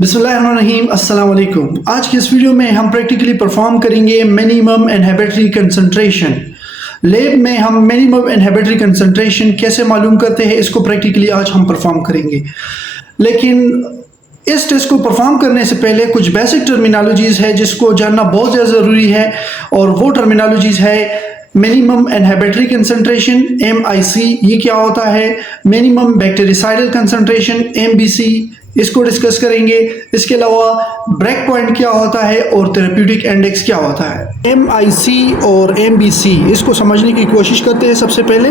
बिस्मिल्लाहिर्रहमानिर्रहीम, अस्सलाम वालेकुम। आज की इस वीडियो में हम प्रैक्टिकली परफॉर्म करेंगे मिनिमम इनहिबिटरी कंसंट्रेशन। लैब में हम मिनिमम इनहिबिटरी कंसंट्रेशन कैसे मालूम करते हैं, इसको प्रैक्टिकली आज हम परफॉर्म करेंगे। लेकिन इस टेस्ट को परफॉर्म करने से पहले कुछ बेसिक टर्मिनोलॉजीज़ है जिसको जानना बहुत ज़्यादा ज़रूरी है, और वो टर्मिनोलॉजीज़ है मिनिमम इनहिबिटरी कंसंट्रेशन MIC, ये क्या होता है, मिनिमम बैक्टीरिसाइडल कंसंट्रेशन MBC, इसको डिस्कस करेंगे। इसके अलावा ब्रेक पॉइंट क्या होता है और थेरेप्यूटिक इंडेक्स क्या होता है। MIC और MBC इसको समझने की कोशिश करते हैं। सबसे पहले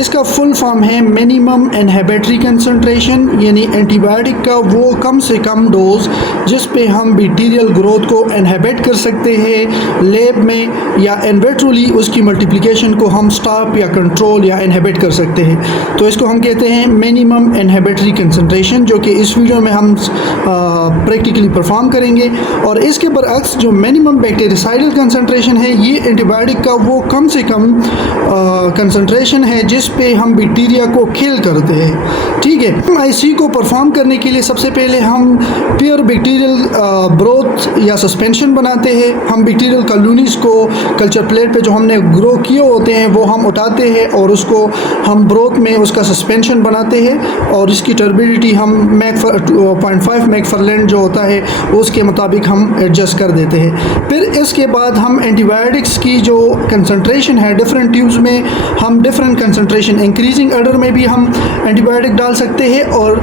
इसका फुल फॉर्म है मिनिमम इनहिबिटरी कंसंट्रेशन, यानी एंटीबायोटिक का वो कम से कम डोज जिस पे हम बैक्टीरियल ग्रोथ को इनहिबिट कर सकते हैं लैब में, या इनविट्रोली उसकी मल्टीप्लिकेशन को हम स्टॉप या कंट्रोल या इनहिबिट कर सकते हैं। तो इसको हम कहते हैं मिनिमम इनहिबिटरी कंसंट्रेशन, जो कि इस वीडियो में हम प्रैक्टिकली परफॉर्म करेंगे। और इसके बरअक्स जो मिनिमम बैक्टीरिसाइडल कंसंट्रेशन है, ये एंटीबायोटिक का वो कम से कम कंसंट्रेशन है जिस पे हम बैक्टीरिया को किल करते हैं। ठीक है, MIC को परफॉर्म करने के लिए सबसे पहले हम प्योर बैक्टीरियल ब्रोथ या सस्पेंशन बनाते हैं। हम बैक्टीरियल कॉलोनीज़ को कल्चर प्लेट पे जो हमने ग्रो किए होते हैं वो हम उठाते हैं और उसको हम ब्रोथ में उसका सस्पेंशन बनाते हैं, और इसकी टर्बिडिटी हम 0.5 मैकफरलैंड जो होता है उसके मुताबिक हम एडजस्ट कर देते हैं। फिर इसके बाद हम एंटीबायोटिक्स की जो कंसंट्रेशन है डिफरेंट ट्यूब्स में, हम डिफरेंट कंसंट्रेशन इंक्रीजिंग ऑर्डर में भी हम एंटीबायोटिक डाल सकते हैं और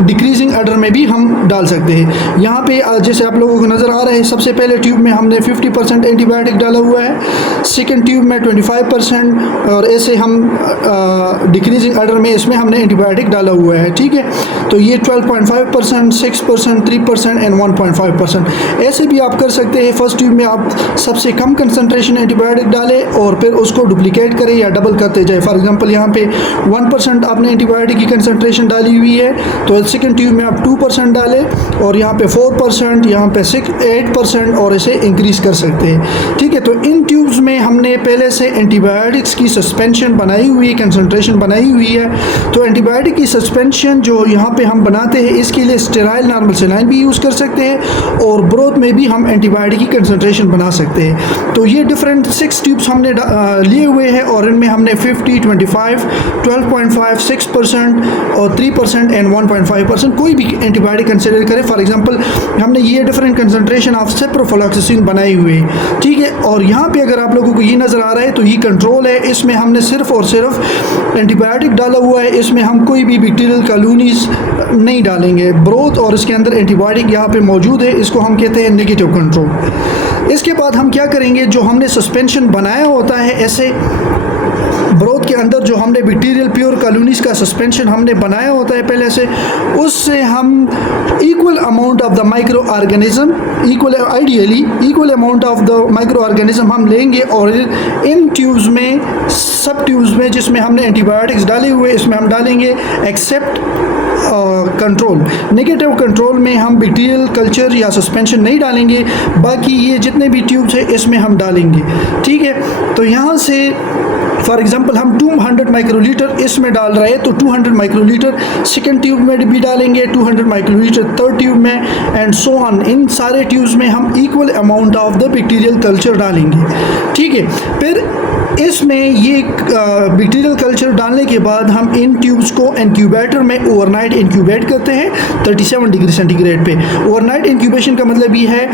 डिक्रीजिंग ऑर्डर में भी हम डाल सकते हैं। यहाँ पे जैसे आप लोगों को नज़र आ रहा है, सबसे पहले ट्यूब में हमने 50% एंटीबायोटिक डाला हुआ है, सेकेंड ट्यूब में 25%, और ऐसे हम डिक्रीजिंग ऑर्डर में इसमें हमने एंटीबायोटिक डाला हुआ है। ठीक है, तो ये 12.5%, 6%, 3% एंड 1.5%। ऐसे भी आप कर सकते हैं। फर्स्ट ट्यूब में आप सबसे कम कंसंट्रेशन एंटीबायोटिक डालें और फिर उसको डुप्लीकेट करें या डबल करते जाए। फॉर एग्जांपल यहाँ पे 1% आपने एंटीबायोटिक की कंसंट्रेशन डाली हुई है, तो सेकेंड ट्यूब में आप 2% डालें, और यहाँ पे 4%, यहाँ पे 8%, और इसे इंक्रीज़ कर सकते हैं। ठीक है, तो इन ट्यूब्स में हमने पहले से एंटीबायोटिक्स की सस्पेंशन बनाई हुई, कंसंट्रेशन बनाई हुई है। तो एंटीबायोटिक की सस्पेंशन जो यहाँ पे हम बनाते हैं, इसके लिए स्टेराइल नॉर्मल सलाइन भी यूज़ कर सकते हैं, और ब्रोथ में भी हम एंटीबायोटिक की कंसंट्रेशन बना सकते हैं। तो ये डिफरेंट 6 ट्यूब्स हमने लिए हुए हैं, और इनमें हमने 50, 25, 12.5, 6% और 3% एंड 1.5% कोई भी एंटीबायोटिक कंसिडर करें। फॉर एग्जांपल हमने ये डिफरेंट कंसंट्रेशन ऑफ सेप्रोफ्लॉक्सासिन बनाई हुई है। ठीक है, और यहाँ पे अगर आप लोगों को ये नज़र आ रहा है तो ये कंट्रोल है, इसमें हमने सिर्फ और सिर्फ एंटीबायोटिक डाला हुआ है, इसमें हम कोई भी बैक्टीरियल कॉलोनीज़ नहीं डालेंगे। ब्रोथ और इसके अंदर एंटीबायोटिक यहाँ पे मौजूद है, इसको हम कहते हैं नेगेटिव कंट्रोल। इसके बाद हम क्या करेंगे, जो हमने सस्पेंशन बनाया होता है ऐसे ब्रोथ के अंदर, जो हमने बैक्टीरियल प्योर कॉलोनीज़ का सस्पेंशन हमने बनाया होता है पहले से, उससे हम equal amount of the micro organism, ideally equal amount of the micro organism हम लेंगे, और इन ट्यूब्स में, सब ट्यूब्स में जिसमें हमने एंटीबायोटिक्स डाले हुए, इसमें हम डालेंगे एक्सेप्ट कंट्रोल। नेगेटिव कंट्रोल में हम बैक्टीरियल कल्चर या सस्पेंशन नहीं डालेंगे, बाकी ये जितने भी ट्यूब्स हैं इसमें हम डालेंगे। ठीक है, तो यहाँ से फॉर एग्जांपल हम 200 माइक्रोलीटर इसमें डाल रहे हैं, तो 200 माइक्रोलीटर सेकेंड ट्यूब में भी डालेंगे, 200 माइक्रोलीटर थर्ड ट्यूब में, एंड सो ऑन। इन सारे ट्यूब्स में हम equal amount of the bacterial culture डालेंगे। ठीक है, फिर इसमें ये बैक्टीरियल कल्चर डालने के बाद हम इन ट्यूब्स को इंक्यूबेटर में ओवरनाइट इंक्यूबेट करते हैं 37 डिग्री सेंटीग्रेड पे। ओवरनाइट इंक्यूबेशन का मतलब ये है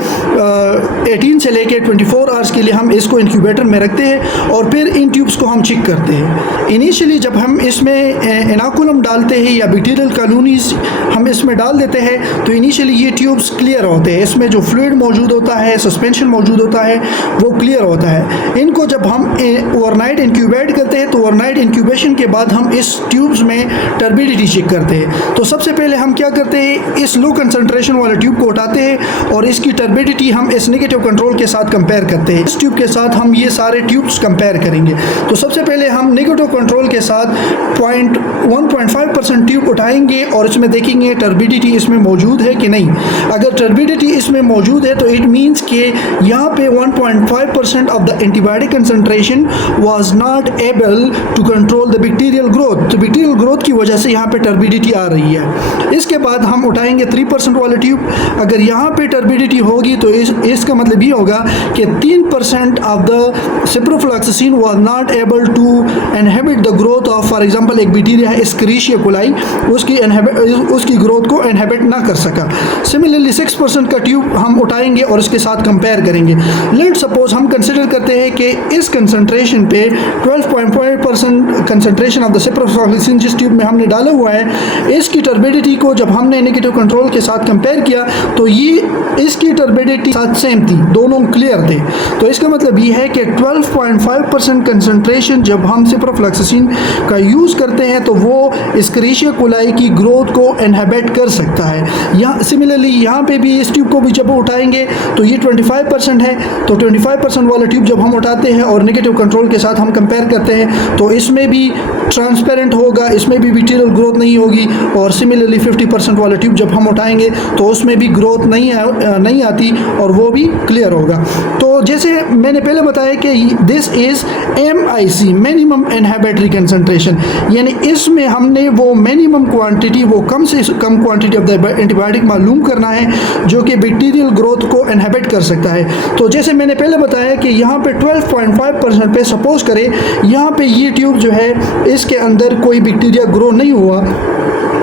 18 से लेके 24 आवर्स के लिए हम इसको इंक्यूबेटर में रखते हैं, और फिर इन ट्यूब्स को हम चेक करते हैं। इनिशियली जब हम इसमें इनाकुलम डालते हैं या बैक्टीरियल कॉलोनीज़ हम इसमें डाल देते हैं, तो इनिशियली ये ट्यूब्स क्लियर होते हैं, इसमें जो फ्लूइड मौजूद होता है, सस्पेंशन मौजूद होता है, वो क्लियर होता है। इनको जब हम ओवरनाइट इंक्यूबेट करते हैं, तो ओवरनाइट इंक्यूबेशन के बाद हम इस ट्यूब्स में टर्बिडिटी चेक करते हैं। तो सबसे पहले हम क्या करते हैं, इस लो कंसंट्रेशन वाले ट्यूब को उठाते हैं, और इसकी टर्बिडिटी हम इस नेगेटिव कंट्रोल के साथ कंपेयर करते हैं। इस ट्यूब के साथ हम ये सारे ट्यूब्स कंपेयर करेंगे। तो सबसे पहले हम नेगेटिव कंट्रोल के साथ 1.5% ट्यूब उठाएंगे, और इसमें देखेंगे टर्बिडिटी इसमें मौजूद है कि नहीं। अगर टर्बिडिटी इसमें मौजूद है तो इट मीन्स कि यहाँ पे 1.5% of the antibiotic concentration was not able to control the bacterial growth। तो बैक्टीरियल ग्रोथ की वजह से यहाँ पे टर्बिडिटी आ रही है। इसके बाद हम उठाएंगे 3% वाला ट्यूब। अगर यहाँ पे टर्बिडिटी होगी तो इसका मतलब ये होगा कि 3% of the ciprofloxacin was not able to inhibit the growth of, for example एक बैक्टीरिया है एस्क्रिशिया कोलाई, उसकी ग्रोथ को इनहिबिट ना कर सका। सिमिलरली 6% का ट्यूब हम उठाएंगे और इसके साथ कंपेयर करेंगे। लेट सपोज हम कंसिडर करते हैं कि इस कंसंट्रेशन पे 12.5% कंसंट्रेशन ऑफ द सिप्रोफ्लॉक्सासिन जिस ट्यूब में हमने डाला हुआ है, इसकी टर्बिडिटी को जब हमने नेगेटिव कंट्रोल के साथ कंपेयर किया तो ये इसकी टर्बिडिटी साथ सेम थी, दोनों क्लियर थे। तो इसका मतलब ये है कि 12.5% कंसंट्रेशन जब हम सिप्रोफ्लॉक्सासिन का यूज़ करते हैं तो वो एस्क्रिशिया कोलाई की ग्रोथ को इनहिबिट कर सकता है। यहाँ सिमिलरली यहाँ पे भी इस ट्यूब को भी जब उठाएंगे तो ये 25% है, तो 25% वाला ट्यूब जब हम उठाते हैं और नेगेटिव कंट्रोल के साथ हम कंपेयर करते हैं तो इसमें भी ट्रांसपेरेंट होगा, इसमें भी बैक्टीरियल ग्रोथ नहीं होगी। और सिमिलरली 50% वाला ट्यूब जब हम उठाएंगे तो उसमें भी ग्रोथ नहीं आती और वो भी क्लियर होगा। तो जैसे मैंने पहले बताया कि this is MIC, minimum inhibitory concentration, यानी इसमें हमने वो मिनिमम क्वांटिटी, वो कम से कम क्वांटिटी ऑफ द एंटीबायोटिक मालूम करना है जो कि बैक्टीरियल ग्रोथ को इनहिबिट कर सकता है। तो जैसे मैंने पहले बताया कि यहाँ पे 12.5% पे सपोज करें यहाँ पे ये ट्यूब जो है इसके अंदर कोई बैक्टीरिया ग्रो नहीं हुआ,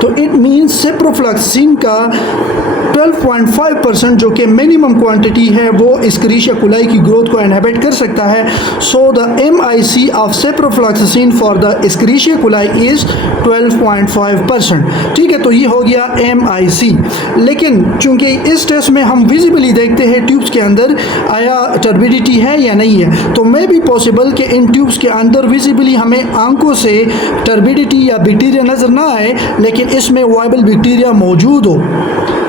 तो इट मीन्स सिप्रोफ्लॉक्सासिन का 12.5% जो कि मिनिमम क्वांटिटी है वो एस्क्रिशिया कोलाई की ग्रोथ को इनहिबिट कर सकता है। So the MIC of ciprofloxacin for the Escherichia coli is 12.5%। ठीक है, तो ये हो गया MIC। लेकिन चूंकि इस टेस्ट में हम विजिबली देखते हैं ट्यूब्स के अंदर आया टर्बिडिटी है या नहीं है, तो मे भी पॉसिबल कि इन ट्यूब्स के अंदर विजिबली हमें आंखों से टर्बिडिटी या बैक्टीरिया नज़र ना आए लेकिन इसमें वायबल बैक्टीरिया मौजूद हो।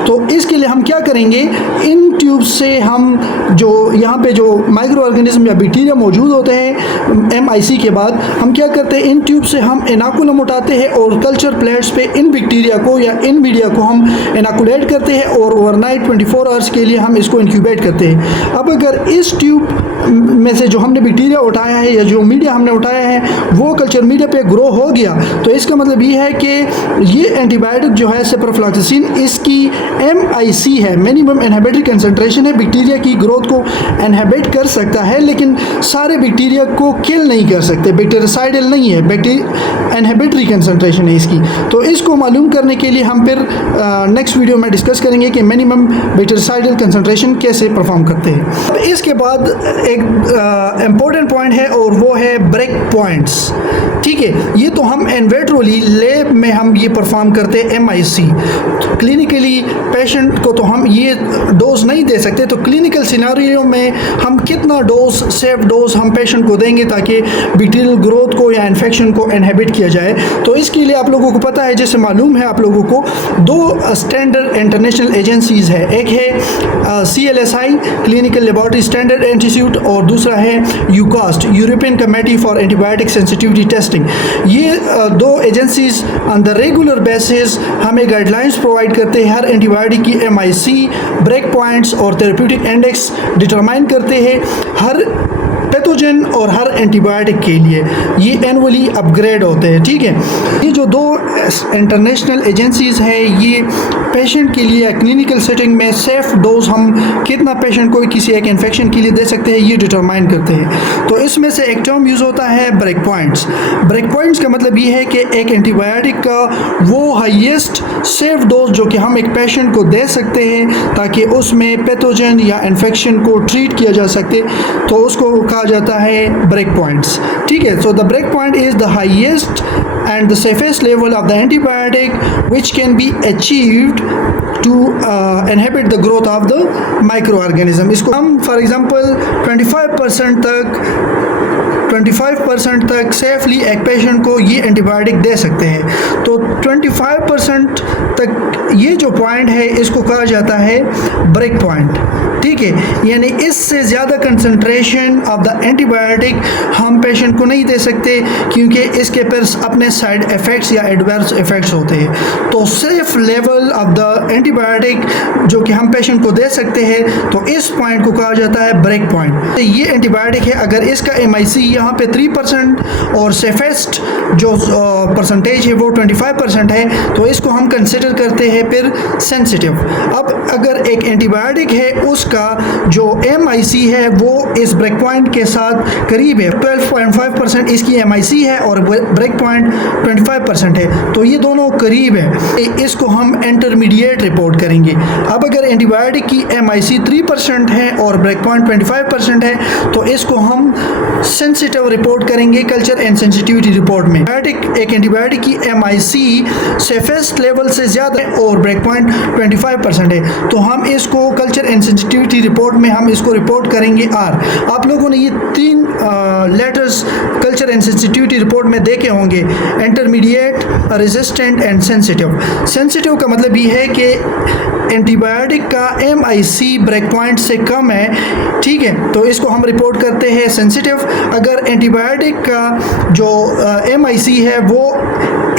तो इसके लिए हम क्या करेंगे, इन ट्यूब्स से हम जो यहाँ पे जो माइक्रो ऑर्गेनिज्म या बैक्टीरिया मौजूद होते हैं MIC के बाद हम क्या करते हैं, इन ट्यूब से हम इनाकुलम उठाते हैं और कल्चर प्लेट्स पे इन बैक्टीरिया को या इन मीडिया को हम इनाकुलेट करते हैं और ओवरनाइट 24 आवर्स के लिए हम इसको इंक्यूबेट करते हैं। अब अगर इस ट्यूब में से जो हमने बैक्टीरिया उठाया है या जो मीडिया हमने उठाया है वो कल्चर मीडिया पे ग्रो हो गया, तो इसका मतलब ये है कि ये एंटीबायोटिक जो है सिप्रोफ्लॉक्सासिन इसकी MIC है, मिनिमम इनहिबिटरी कंसंट्रेशन है, बैक्टीरिया की ग्रोथ को इनहिबिट कर सकता है लेकिन सारे बैक्टीरिया को किल नहीं कर सकते, बैक्टीरिसाइडल नहीं है, इनहिबिटरी कंसंट्रेशन है इसकी। तो इसको मालूम करने के लिए हम फिर नेक्स्ट वीडियो में डिस्कस करेंगे कि मिनिमम बैक्टीरिसाइडल कंसंट्रेशन कैसे परफॉर्म करते हैं। अब इसके बाद एक इम्पोर्टेंट पॉइंट है और वो है ब्रेक पॉइंट्स। ठीक है, ये तो हम इनविट्रोली लैब में हम ये परफॉर्म करते हैं MIC। क्लिनिकली पेशेंट को तो हम ये डोज नहीं दे सकते, तो क्लिनिकल सिनारियो में हम कितना डोज, सेफ डोज हम पेशेंट को देंगे ताकि बैक्टीरियल ग्रोथ को या इन्फेक्शन को इनहिबिट किया जाए। तो इसके लिए आप लोगों को पता है, जैसे मालूम है आप लोगों को, दो स्टैंडर्ड इंटरनेशनल एजेंसीज़ है, एक है CLSI clinical laboratory standard institute और दूसरा है EUCAST European committee for antibiotic sensitivity testing. ये दो agencies on the regular basis हमें गाइडलाइंस प्रोवाइड करते हैं, हर एंटीबायोटिक की MIC, ब्रेक पॉइंट्स और थेरेप्यूटिक इंडेक्स डिटरमाइन करते हैं हर पैथोजन और हर एंटीबायोटिक के लिए। ये एनुअली अपग्रेड होते हैं। ठीक है, ये जो दो इंटरनेशनल एजेंसीज़ हैं ये पेशेंट के लिए क्लिनिकल सेटिंग में सेफ डोज हम कितना पेशेंट को किसी एक इन्फेक्शन के लिए दे सकते हैं ये डिटरमाइन करते हैं। तो इसमें से एक टर्म यूज़ होता है ब्रेक पॉइंट्स। ब्रेक पॉइंट्स का मतलब ये है कि एक एंटीबायोटिक का वो हाईएस्ट सेफ डोज जो कि हम एक पेशेंट को दे सकते हैं ताकि उसमें पैथोजन या इन्फेक्शन को ट्रीट किया जा सके, तो उसको कहा जाता है ब्रेक पॉइंट्स। ठीक है, so the break point is the highest and the safest level of the antibiotic which can be achieved to inhibit the growth of the microorganism। इसको हम फॉर एग्जांपल 25% तक सेफली एक पेशेंट को ये antibiotic दे सकते हैं। तो 25% तक ये जो पॉइंट है इसको कहा जाता है ब्रेक पॉइंट। ठीक है, यानी इससे ज़्यादा कंसंट्रेशन ऑफ द एंटीबायोटिक हम पेशेंट को नहीं दे सकते क्योंकि इसके पर अपने साइड इफ़ेक्ट्स या एडवर्स इफ़ेक्ट्स होते हैं। तो safe level of the antibiotic जो कि हम पेशेंट को दे सकते हैं, तो इस पॉइंट को कहा जाता है ब्रेक पॉइंट। ये एंटीबायोटिक है, अगर इसका MIC यहाँ पे 3% और सेफेस्ट जो परसेंटेज है वो 25% है, तो इसको हम कंसिडर करते हैं फिर सेंसिटिव। अब अगर एक एंटीबायोटिक है उसका जो MIC है वो इस ब्रेक पॉइंट के साथ करीब है, 12.5% इसकी MIC है और ब्रेक पॉइंट 25% है, तो ये दोनों करीब है, इसको हम इंटरमीडिएट रिपोर्ट करेंगे। अब अगर एंटीबायोटिक की MIC 3% है और ब्रेक पॉइंट 25% है, तो इसको हम सेंसिटिव रिपोर्ट करेंगे कल्चर एंड सेंसिटिविटी रिपोर्ट में। एक एंटीबायोटिक की MIC सेफेस्ट लेवल से ज़्यादा है और ब्रेक पॉइंट 25% है, तो हम इसको कल्चर एंड सेंसिटिविटी रिपोर्ट में हम इसको रिपोर्ट करेंगे R। आप लोगों ने ये 3 letters culture and sensitivity report में देखे होंगे, intermediate, resistant and sensitive. Sensitive का मतलब ये है कि एंटीबायोटिक का MIC ब्रेक पॉइंट से कम है, ठीक है, तो इसको हम रिपोर्ट करते हैं सेंसिटिव। अगर एंटीबायोटिक का जो MIC है वो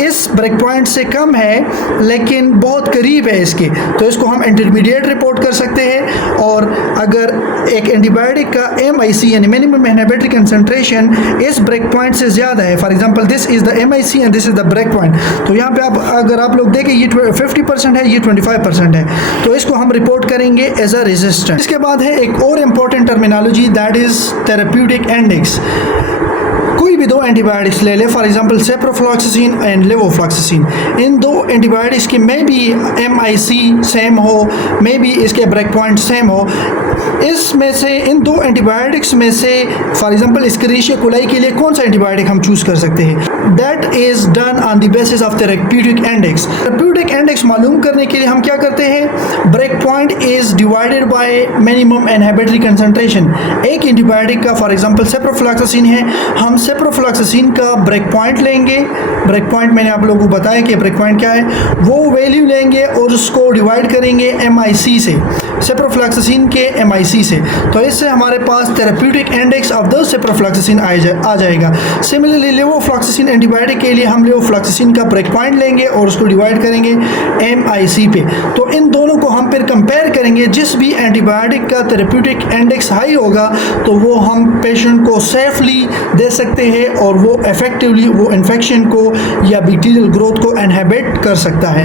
इस ब्रेक पॉइंट से कम है लेकिन बहुत करीब है इसके, तो इसको हम इंटरमीडिएट रिपोर्ट कर सकते हैं। और अगर एक एंटीबायोटिक का MIC यानी मिनिमम इनहिबिटरी कंसंट्रेशन इस ब्रेक पॉइंट से ज़्यादा है, for example this is the MIC and this is the break point, तो यहाँ पे अगर आप लोग देखें ये 50% है, ये 25% है, तो इसको हम रिपोर्ट करेंगे एज अ रेजिस्टेंट। इसके बाद है एक और important terminology, that is therapeutic index. कोई भी 2 एंटीबायोटिक्स ले ले, for example ciprofloxacin and levofloxacin, इन 2 एंटीबायोटिक्स की मे बी MIC सेम हो, मे बी इसके ब्रेक पॉइंट सेम हो, इसमें से इन 2 एंटीबायोटिक्स में से फॉर एग्जांपल एस्केरिशिया कोलाई के लिए कौन सा एंटीबायोटिक हम चूज़ कर सकते हैं, that is done on the basis of therapeutic index. Therapeutic index मालूम करने के लिए हम क्या करते हैं, break point is divided by minimum inhibitory concentration. एक एंटीबायोटिक का फॉर एग्जांपल सेप्रोफ्लॉक्सासिन है, हम सेप्रोफ्लॉक्सासिन का ब्रेक पॉइंट लेंगे, ब्रेक पॉइंट मैंने आप लोगों को बताया कि ब्रेक पॉइंट क्या है, वो वैल्यू लेंगे और उसको डिवाइड करेंगे MIC से, सेप्रोफ्लॉक्सासिन के MIC से, तो इससे हमारे पास थेरेप्यूटिक इंडेक्स ऑफ द सेप्रोफ्लॉक्सासिन आ जाएगा। सिमिलरली लेवोफ्लॉक्सासिन एंटीबायोटिक के लिए हम लेवोफ्लॉक्सासिन का ब्रेक पॉइंट लेंगे और उसको डिवाइड करेंगे MIC पे, तो इन दोनों को हम फिर कंपेयर करेंगे। जिस भी एंटीबायोटिक का थेरेप्यूटिक इंडेक्स हाई होगा तो वो हम पेशेंट को सेफली दे सकते हैं और वो इफेक्टिवली वो इन्फेक्शन को या बैक्टीरियल ग्रोथ को इनहिबिट कर सकता है।